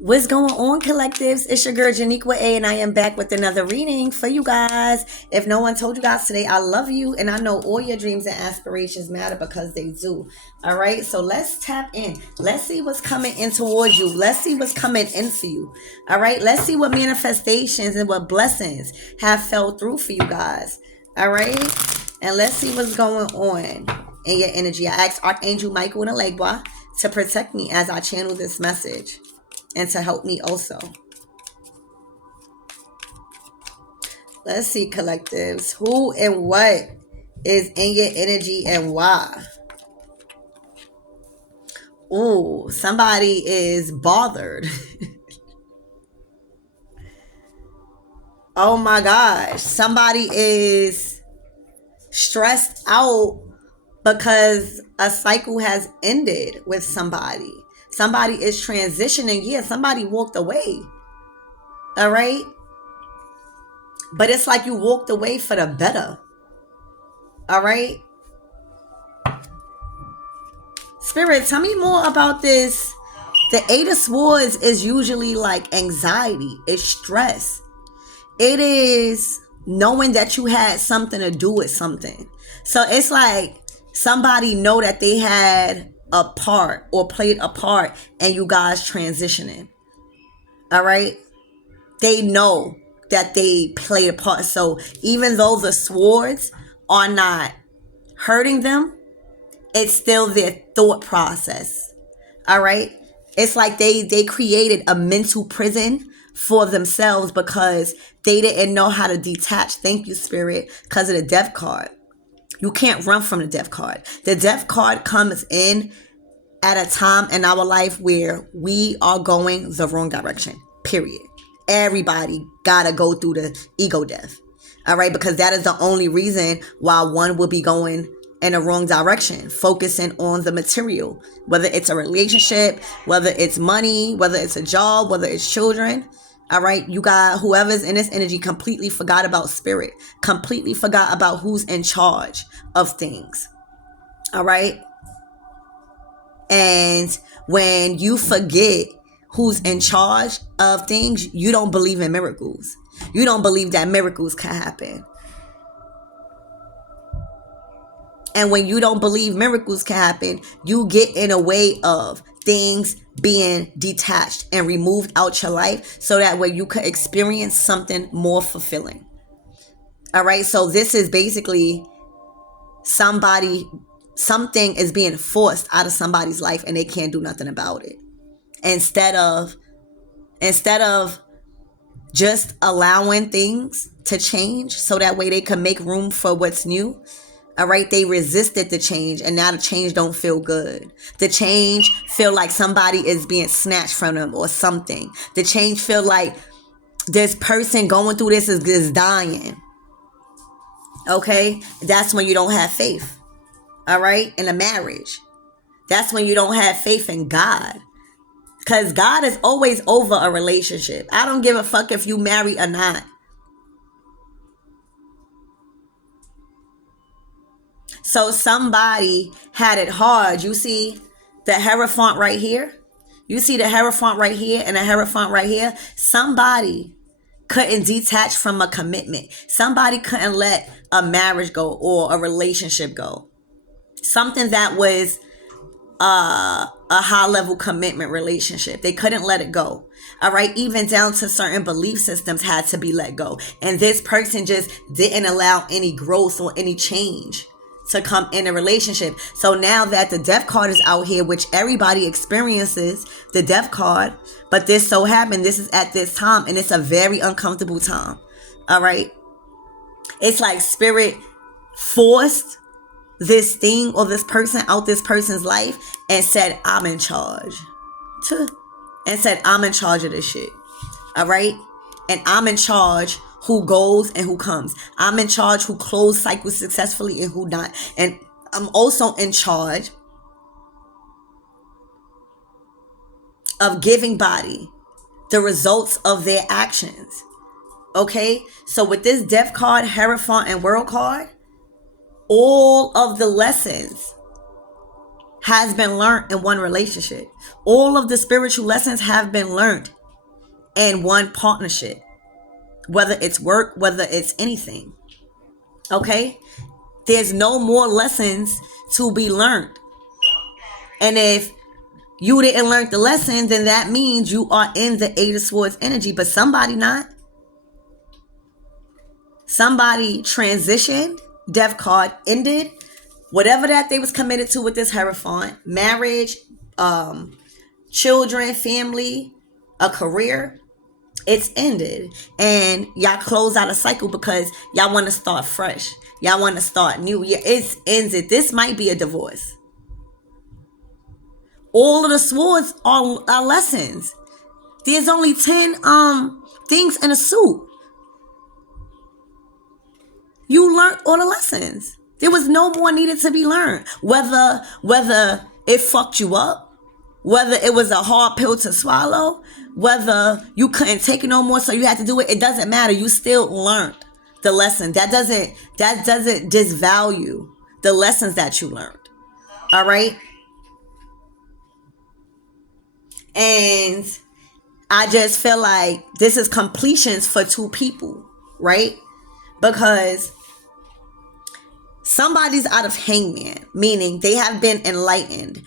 What's going on, collectives? It's your girl Janiqua A, and I am back with another reading for you guys. If no one told you guys today, I love you, and I know all your dreams and aspirations matter because they do. All right, so let's tap in. Let's see what's coming in towards you. Let's see what's coming in for you. All right, let's see what manifestations and what blessings have fell through for you guys. All right, and let's see what's going on in your energy. I asked Archangel Michael and Alegba to protect me as I channel this message, and to help me also. Let's see, collectives. Who and what is in your energy and why? Ooh, somebody is bothered. Oh my gosh. Somebody is stressed out because a cycle has ended with somebody. Somebody is transitioning. Yeah, somebody walked away. All right? But it's like you walked away for the better. All right? Spirit, tell me more about this. The Eight of Swords is usually like anxiety. It's stress. It is knowing that you had something to do with something. So it's like somebody know that they had a part or played a part and you guys transitioning. All right? They know that they played a part. So even though the swords are not hurting them, it's still their thought process. All right? It's like they created a mental prison for themselves because they didn't know how to detach. Thank you, Spirit, because of the Death card. You can't run from the Death card. The Death card comes in at a time in our life where we are going the wrong direction, period. Everybody gotta go through the ego death. All right? Because that is the only reason why one will be going in the wrong direction, focusing on the material, whether it's a relationship, whether it's money, whether it's a job, whether it's children. All right, you got whoever's in this energy completely forgot about spirit, completely forgot about who's in charge of things. All right, and when you forget who's in charge of things, you don't believe in miracles. You don't believe that miracles can happen. And when you don't believe miracles can happen, you get in a way of things being detached and removed out your life so that way you could experience something more fulfilling. All right. So this is basically something is being forced out of somebody's life and they can't do nothing about it. Instead of just allowing things to change so that way they can make room for what's new. All right, they resisted the change, and now the change don't feel good. The change feel like somebody is being snatched from them or something. The change feel like this person going through this is dying. Okay, that's when you don't have faith. All right, in a marriage, that's when you don't have faith in God, because God is always over a relationship. I don't give a fuck if you marry or not. So somebody had it hard. You see the Hierophant right here? You see the Hierophant right here and the Hierophant right here? Somebody couldn't detach from a commitment. Somebody couldn't let a marriage go or a relationship go. Something that was a high level commitment relationship. They couldn't let it go. All right. Even down to certain belief systems had to be let go. And this person just didn't allow any growth or any change to come in a relationship. So now that the Death card is out here, which everybody experiences the Death card, but this so happened, this is at this time, and it's a very uncomfortable time. All right. It's like spirit forced this thing or this person out this person's life and said, I'm in charge. And said, I'm in charge of this shit. All right. And I'm in charge who goes and who comes. I'm in charge who close cycles successfully and who not. And I'm also in charge of giving body the results of their actions. Okay? So with this Death card, Hierophant, and World card, all of the lessons has been learned in one relationship. All of the spiritual lessons have been learned in one partnership, whether it's work, whether it's anything. Okay? There's no more lessons to be learned. And if you didn't learn the lesson, then that means you are in the Eight of Swords energy, but somebody not. Somebody transitioned, death card ended, whatever that they was committed to with this Hierophant, marriage, children, family, a career, it's ended. And y'all close out a cycle because y'all want to start fresh. Y'all want to start new. Yeah, it's ended. This might be a divorce. All of the swords are lessons. There's only 10 things in a suit. You learned all the lessons. There was no more needed to be learned. Whether it fucked you up, whether it was a hard pill to swallow, whether you couldn't take it no more so you had to do it, it doesn't matter. You still learned the lesson. That doesn't disvalue the lessons that you learned. All right? And I just feel like this is completions for two people, right? Because somebody's out of hangman, meaning they have been enlightened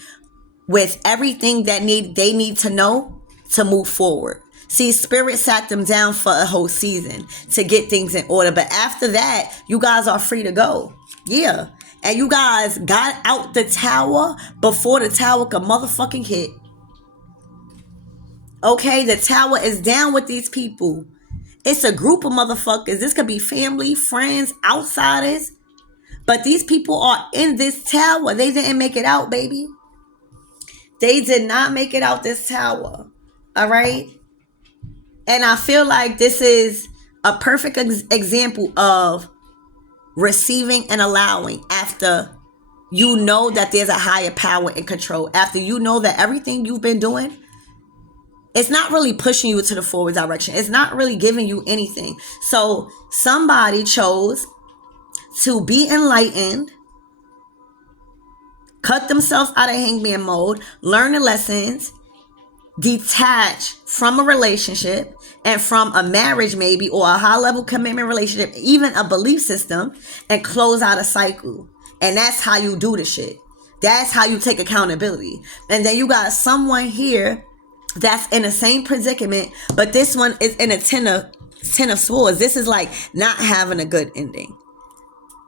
with everything that they need to know to move forward. See, Spirit sat them down for a whole season to get things in order. But after that, you guys are free to go. Yeah. And you guys got out the tower before the tower could motherfucking hit. Okay, the tower is down with these people. It's a group of motherfuckers. This could be family, friends, outsiders. But these people are in this tower. They didn't make it out, baby. They did not make it out this tower. All right? And I feel like this is a perfect example of receiving and allowing after you know that there's a higher power in control. After you know that everything you've been doing, it's not really pushing you to the forward direction. It's not really giving you anything. So somebody chose to be enlightened, cut themselves out of hangman mode, learn the lessons, detach from a relationship and from a marriage maybe, or a high level commitment relationship, even a belief system, and close out a cycle. And that's how you do the shit. That's how you take accountability. And then you got someone here that's in the same predicament, but this one is in a ten of swords. This is like not having a good ending.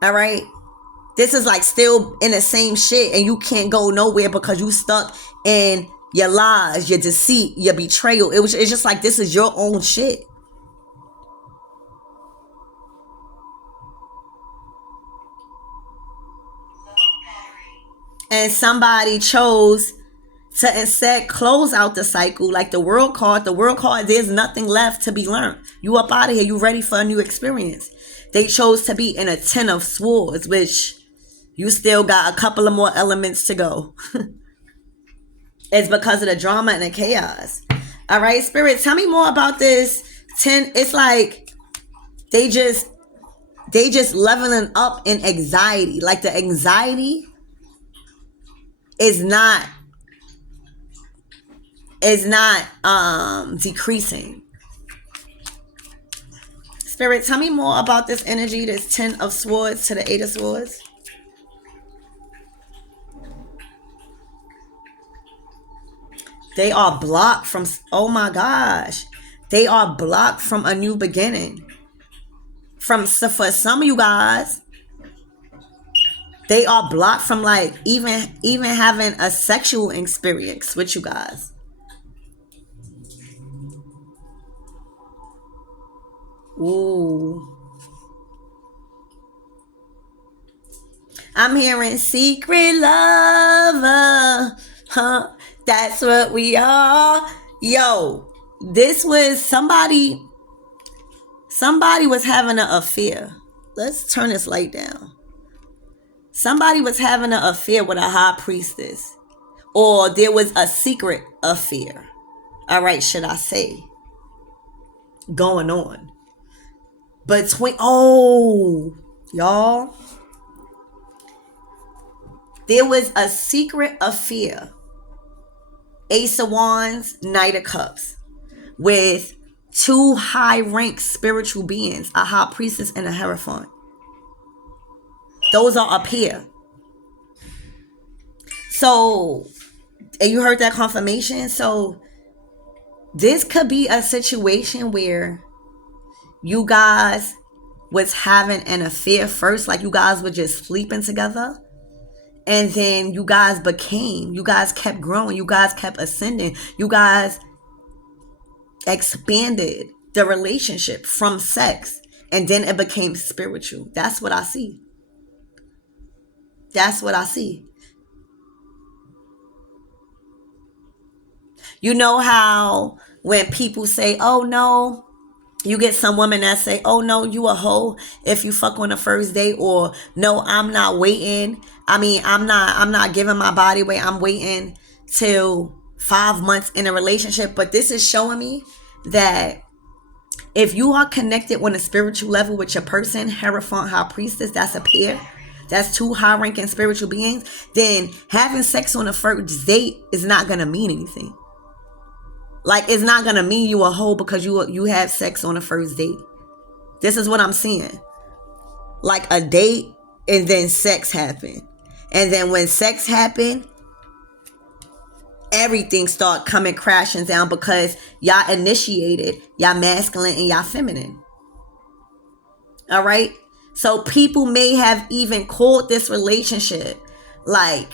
All right? This is like still in the same shit and you can't go nowhere because you stuck in your lies, your deceit, your betrayal. It's just like this is your own shit. And somebody chose to instead close out the cycle like the world card. The world card, there's nothing left to be learned. You up out of here. You ready for a new experience. They chose to be in a 10 of swords, which you still got a couple of more elements to go. It's because of the drama and the chaos. All right, Spirit, tell me more about this 10. It's like they just leveling up in anxiety. Like the anxiety is not decreasing. Spirit, tell me more about this energy, this 10 of swords to the 8 of swords. They are blocked from, oh my gosh, they are blocked from a new beginning. For some of you guys, they are blocked from like even having a sexual experience with you guys. Ooh. I'm hearing secret lover. Huh? That's what we are. Yo, this was somebody was having an affair. Let's turn this light down. Somebody was having an affair with a high priestess. Or there was a secret affair. All right, should I say? Going on. Y'all. There was a secret affair, Ace of Wands, Knight of Cups, with two high-ranked spiritual beings, a high priestess and a hierophant. Those are a pair. So, and you heard that confirmation. So, this could be a situation where you guys was having an affair first, like you guys were just sleeping together. And then you guys kept growing, you guys kept ascending, you guys expanded the relationship from sex, and then it became spiritual. That's what I see. That's what I see. You know how when people say, oh no, you get some women that say, oh no, you a hoe if you fuck on the first date, or no, I'm not waiting. I'm not giving my body away. I'm waiting till 5 months in a relationship. But this is showing me that if you are connected on a spiritual level with your person, Hierophant, High Priestess, that's a pair. That's two high-ranking spiritual beings. Then having sex on the first date is not gonna mean anything. Like, it's not gonna mean you a hoe because you have sex on the first date. This is what I'm seeing. Like a date and then sex happened. And then when sex happened, everything start coming crashing down because y'all initiated y'all masculine and y'all feminine. All right? So people may have even called this relationship like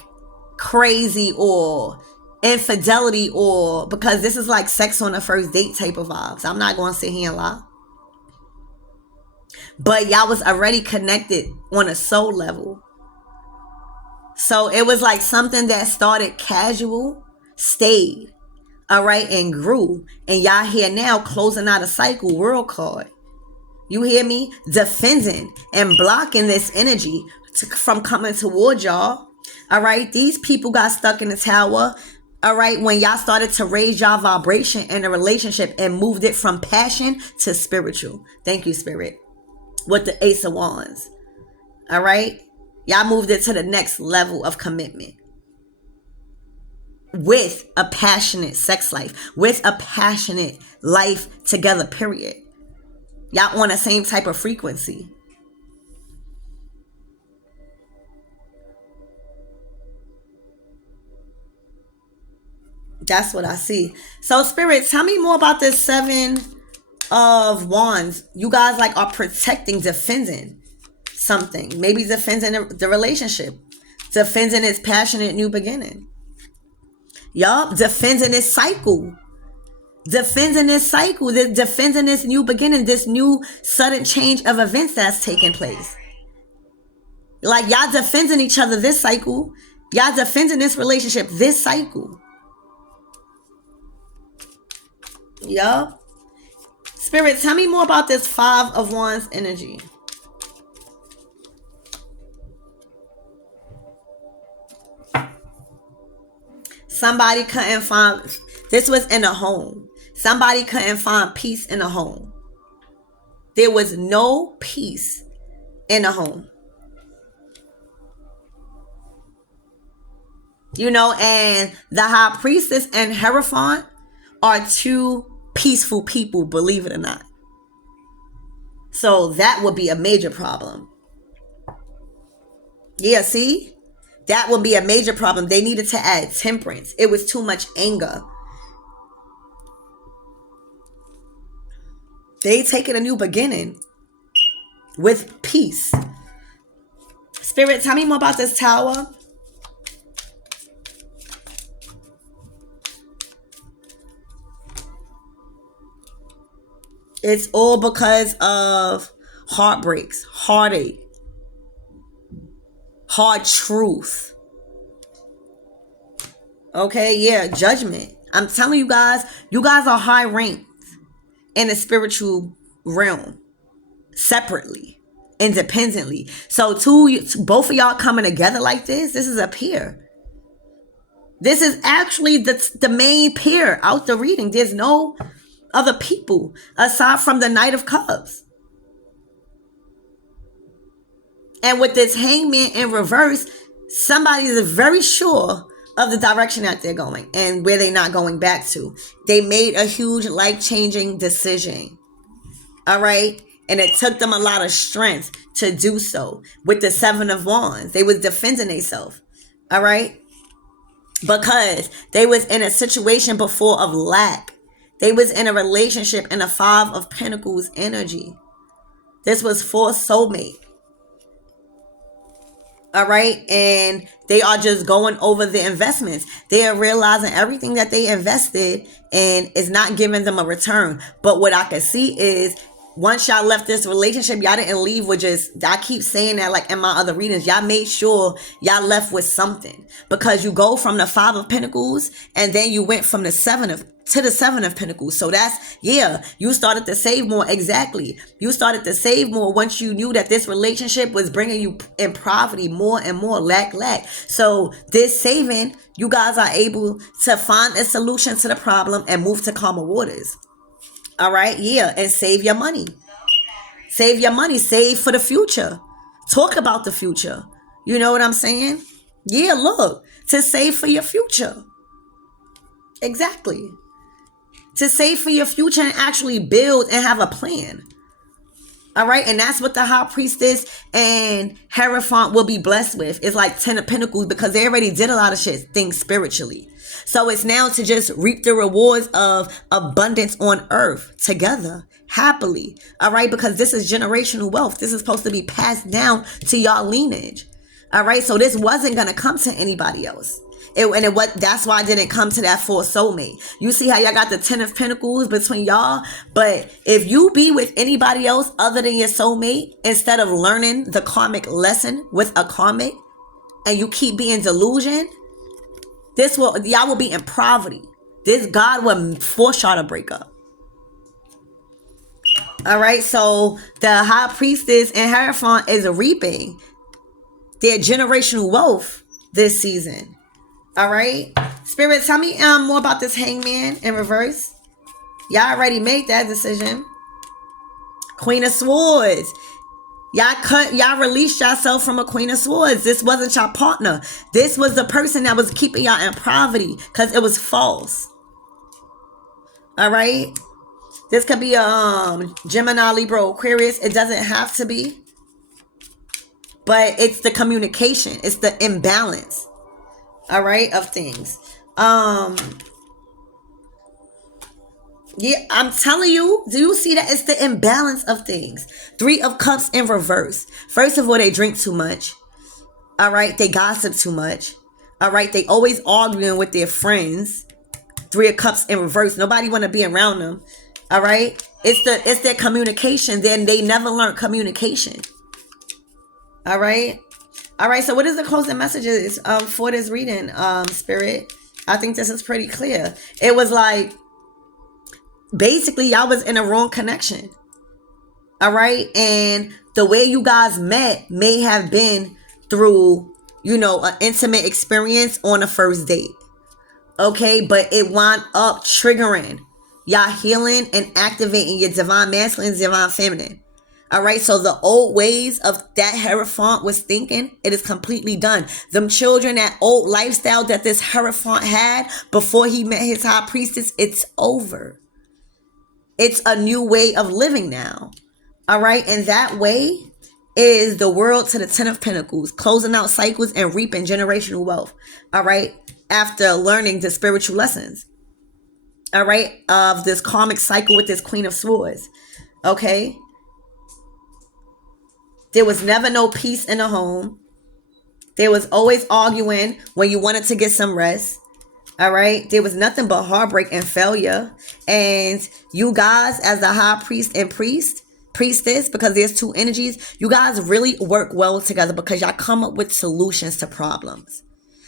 crazy or infidelity, or because this is like sex on the first date type of vibes. I'm not going to sit here and lie. But y'all was already connected on a soul level. So it was like something that started casual, stayed, all right, and grew. And y'all here now closing out a cycle, world card. You hear me? Defending and blocking this energy from coming toward y'all. All right. These people got stuck in the tower. All right. When y'all started to raise y'all vibration in a relationship and moved it from passion to spiritual. Thank you, Spirit. With the Ace of Wands. All right. Y'all moved it to the next level of commitment. With a passionate sex life. With a passionate life together, period. Y'all on the same type of frequency. That's what I see. So, Spirit, tell me more about this Seven of Wands. You guys like are protecting, defending something. Maybe defending the relationship. Defending its passionate new beginning. Yup, defending this cycle. Defending this cycle. Defending this new beginning. This new sudden change of events that's taking place. Like y'all defending each other this cycle. Y'all defending this relationship this cycle. Yup. Spirit, tell me more about this Five of Wands energy. Somebody couldn't find, this was in a home. Somebody couldn't find peace in a home. There was no peace in a home. You know, and the High Priestess and Hierophant are two peaceful people, believe it or not. So that would be a major problem. Yeah, see? That would be a major problem. They needed to add temperance. It was too much anger. They taking a new beginning with peace. Spirit, tell me more about this Tower. It's all because of heartbreaks, heartache, hard truth. Okay, yeah, judgment. I'm telling you guys are high ranked in the spiritual realm, separately, independently. So both of y'all coming together like this is a pair. This is actually the main pair out the reading. There's no other people aside from the Knight of Cups. And with this Hangman in reverse, Somebody is very sure of the direction that they're going and where they're not going back to. They made a huge life-changing decision. All right. And it took them a lot of strength to do so. With the Seven of Wands, they was defending themselves. All right. Because they was in a situation before of lack. They was in a relationship in a Five of Pentacles energy. This was for soulmate. All right. And they are just going over the investments. They are realizing everything that they invested and is not giving them a return. But what I can see is once y'all left this relationship, y'all didn't leave with just, I keep saying that like in my other readings, y'all made sure y'all left with something. Because you go from the Five of Pentacles and then you went from the Seven of Pentacles. So that's, yeah, you started to save more. Exactly. You started to save more once you knew that this relationship was bringing you in poverty more and more, lack. So this saving, you guys are able to find a solution to the problem and move to calmer waters. All right. Yeah. And save your money. Save your money. Save for the future. Talk about the future. You know what I'm saying? Yeah. Look, to save for your future. Exactly. To save for your future and actually build and have a plan. All right. And that's what the High Priestess and Hierophant will be blessed with. It's like 10 of Pentacles because they already did a lot of things spiritually. So it's now to just reap the rewards of abundance on earth together, happily. All right. Because this is generational wealth. This is supposed to be passed down to y'all lineage. All right. So this wasn't going to come to anybody else. That's why I didn't come to that for soulmate. You see how y'all got the 10 of Pentacles between y'all? But if you be with anybody else other than your soulmate, instead of learning the karmic lesson with a karmic, and you keep being delusion, y'all will be in poverty. This God will force y'all to break up. All right, so the High Priestess and Hierophant is reaping their generational wealth this season. All right. Spirit, tell me more about this Hangman in reverse. Y'all already made that decision. Queen of Swords. Y'all released yourself from a Queen of Swords. This wasn't your partner. This was the person that was keeping y'all in poverty because it was false. All right. This could be a Gemini, Libra, Aquarius. It doesn't have to be. But it's the communication. It's the imbalance. All right, of things. Yeah, I'm telling you, do you see that? It's the imbalance of things. 3 of Cups in reverse. First of all, they drink too much. All right, they gossip too much. All right, they always arguing with their friends. 3 of Cups in reverse. Nobody want to be around them. All right, it's their communication. Then they never learned communication. All right. All right, so what is the closing messages for this reading, Spirit? I think this is pretty clear. It was like, basically, y'all was in a wrong connection. All right, and the way you guys met may have been through, an intimate experience on a first date. Okay, but it wound up triggering y'all healing and activating your divine masculine, divine feminine. All right, so the old ways of that Hierophant was thinking, it is completely done. Them children, that old lifestyle that this Hierophant had before he met his High Priestess, it's over. It's a new way of living now. All right, and that way is the world to the 10 of Pentacles, closing out cycles and reaping generational wealth. All right, after learning the spiritual lessons. All right, of this karmic cycle with this Queen of Swords. Okay. There was never no peace in the home. There was always arguing when you wanted to get some rest. All right. There was nothing but heartbreak and failure. And you guys, as the High Priest and Priestess, because there's 2 energies, you guys really work well together because y'all come up with solutions to problems.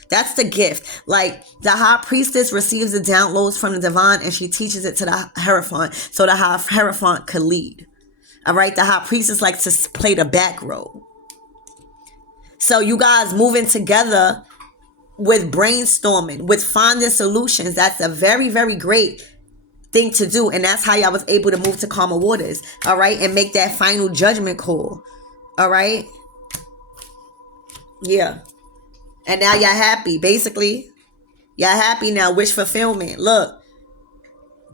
That's the gift. Like the High Priestess receives the downloads from the divine and she teaches it to the Hierophant so the Hierophant could lead. All right, the High Priestess likes to play the back role. So you guys moving together with brainstorming, with finding solutions. That's a very, very great thing to do. And that's how y'all was able to move to calmer waters. All right, and make that final judgment call. All right. Yeah. And now y'all happy. Basically, y'all happy now. Wish fulfillment. Look,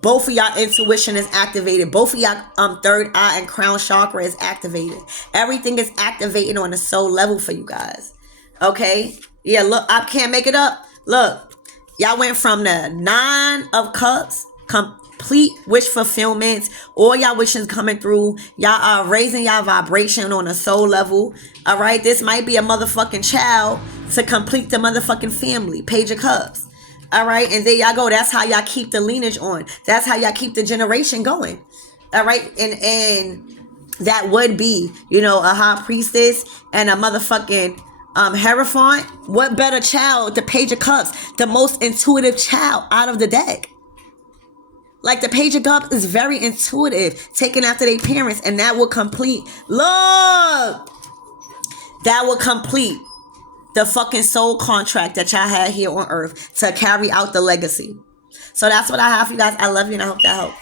both of y'all intuition is activated. Both of y'all third eye and crown chakra is activated. Everything is activating on a soul level for you guys. Okay? Yeah, look, I can't make it up. Look, y'all went from the 9 of Cups, complete wish fulfillment. All y'all wishes coming through. Y'all are raising y'all vibration on a soul level. All right? This might be a motherfucking child to complete the motherfucking family. Page of Cups. All right, and there y'all go. That's how y'all keep the lineage on. That's how y'all keep the generation going. All right, and that would be, you know, a high priestess and a motherfucking hierophant. What better child? The Page of Cups, the most intuitive child out of the deck. Like the Page of Cups is very intuitive, taking after their parents, and that will complete. Look, that will complete the fucking soul contract that y'all had here on earth to carry out the legacy. So that's what I have for you guys. I love you and I hope that helped.